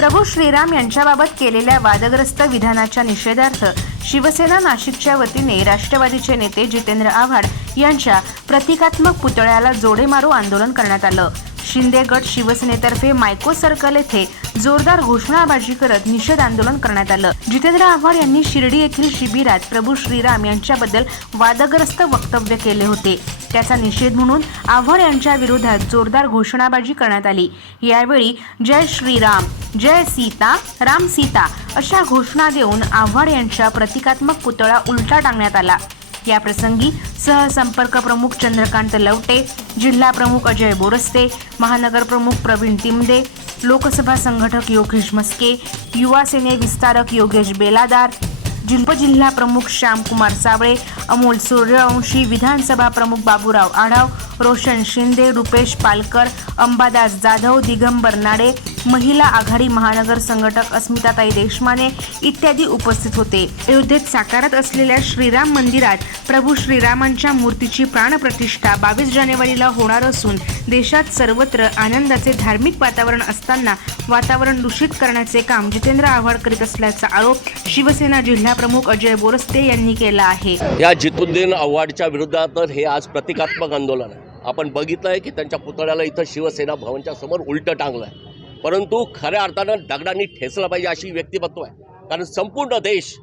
प्रभू श्रीराम यांच्याबाबत केलेल्या वादग्रस्त विधानाच्या निषेधार्थ शिवसेना नाशिकच्या वतीने राष्ट्रवादीचे नेते जितेंद्र आव्हाड यांच्या प्रतिकात्मक पुतळ्याला जोडे मारू आंदोलन करण्यात आलं. शिंदे गट शिवसेनेतर्फे मायको सर्कल येथे जोरदार घोषणाबाजी करत निषेध आंदोलन करण्यात आलं. जितेंद्र आव्हाड यांनी शिर्डी येथील शिबिरात प्रभू श्रीराम यांच्याबद्दल वादग्रस्त वक्तव्य केले होते. त्याचा निषेध म्हणून आव्हाड यांच्या विरोधात जोरदार घोषणाबाजी करण्यात आली. यावेळी जय श्रीराम जय सीता राम सीता अशा घोषणा देऊन आव्हाड यांच्या प्रतिकात्मक पुतळा उलटा टांगण्यात आला. या प्रसंगी सहसंपर्क प्रमुख चंद्रकांत लवटे जिल्हा प्रमुख अजय बोरस्ते महानगर प्रमुख प्रवीण तिमदे लोकसभा संघटक योगेश मस्के युवा सेने विस्तारक योगेश बेलादार जिल्हा जिल्हा प्रमुख श्यामकुमार सावळे अमोल सूर्यवंशी विधानसभा प्रमुख बाबूराव आढाव रोशन शिंदे रुपेश पालकर अंबादास जाधव दिगंबर नाडे महिला आघाडी महानगर संघटक अस्मिताताई देशमाने इत्यादी उपस्थित होते. अयोध्येत साकारत असलेल्या श्रीराम मंदिरात प्रभू श्रीरामांच्या मूर्तीची प्राणप्रतिष्ठा बावीस जानेवारीला होणार असून देशात सर्वत्र आनंदाचे धार्मिक वातावरण असताना वातावरण दूषित करण्याचे काम जितेंद्र आव्हाड करीत असल्याचा आरोप शिवसेना जिल्हा प्रमुख अजय बोरस्ते यांनी केला आहे. या जितुद्दीन आव्हाडच्या विरोधात हे आज प्रतिकात्मक आंदोलन आहे. आपण बघितलं आहे की त्यांच्या पुतळ्याला इथं शिवसेना भवनच्या समोर उलटं टांगलं आहे परंतु खऱ्या अर्थानं दगडांनी ठेचलं पाहिजे अशी व्यक्तिमत्व आहे. कारण संपूर्ण देश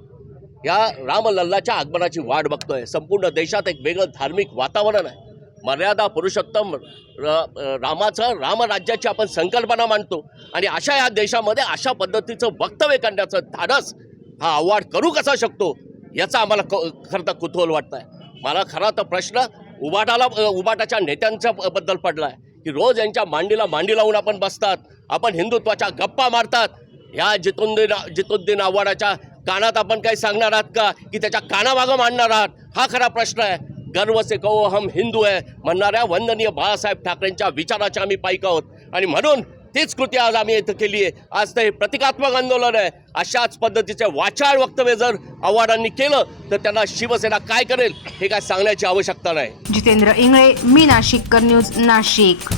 या रामलल्लाच्या आगमनाची वाट बघतोय. संपूर्ण देशात एक वेगळं धार्मिक वातावरण आहे. मर्यादा पुरुषोत्तम र- रामाचं रामराज्याची आपण संकल्पना मांडतो. आणि अशा या देशामध्ये अशा पद्धतीचं वक्तव्य करण्याचं धाडस हा आव्हाड करू कसा शकतो याचा आम्हाला क खरं तर कुतूहल वाटतं आहे मला खरा तर प्रश्न उबाटाला उबाटाच्या नेत्यांच्या बद्दल पडला आहे की रोज यांच्या मांडीला मांडी लावून आपण बसतात. आपण हिंदुत्वाच्या गप्पा मारतात. ह्या जितुद्दीन जितुद्दीन आव्हाडाच्या कानात आपण काही सांगणार आहात का? की त्याच्या कानामागं मांडणार आहात? हा खरा प्रश्न आहे. गर्व से कहो हम हिंदू आहे म्हणणाऱ्या वंदनीय बाळासाहेब ठाकरेंच्या विचाराचे आम्ही पाईक आहोत. आणि म्हणून तीच कृती आज आम्ही इथं केली आहे. आज ते प्रतिकात्मक आंदोलन आहे. अशाच पद्धतीचे वाचाळ वक्तव्य जर आव्हाडांनी केलं तर त्यांना शिवसेना काय करेल हे काय सांगण्याची आवश्यकता नाही. जितेंद्र इंगळे मी नाशिककर न्यूज नाशिक.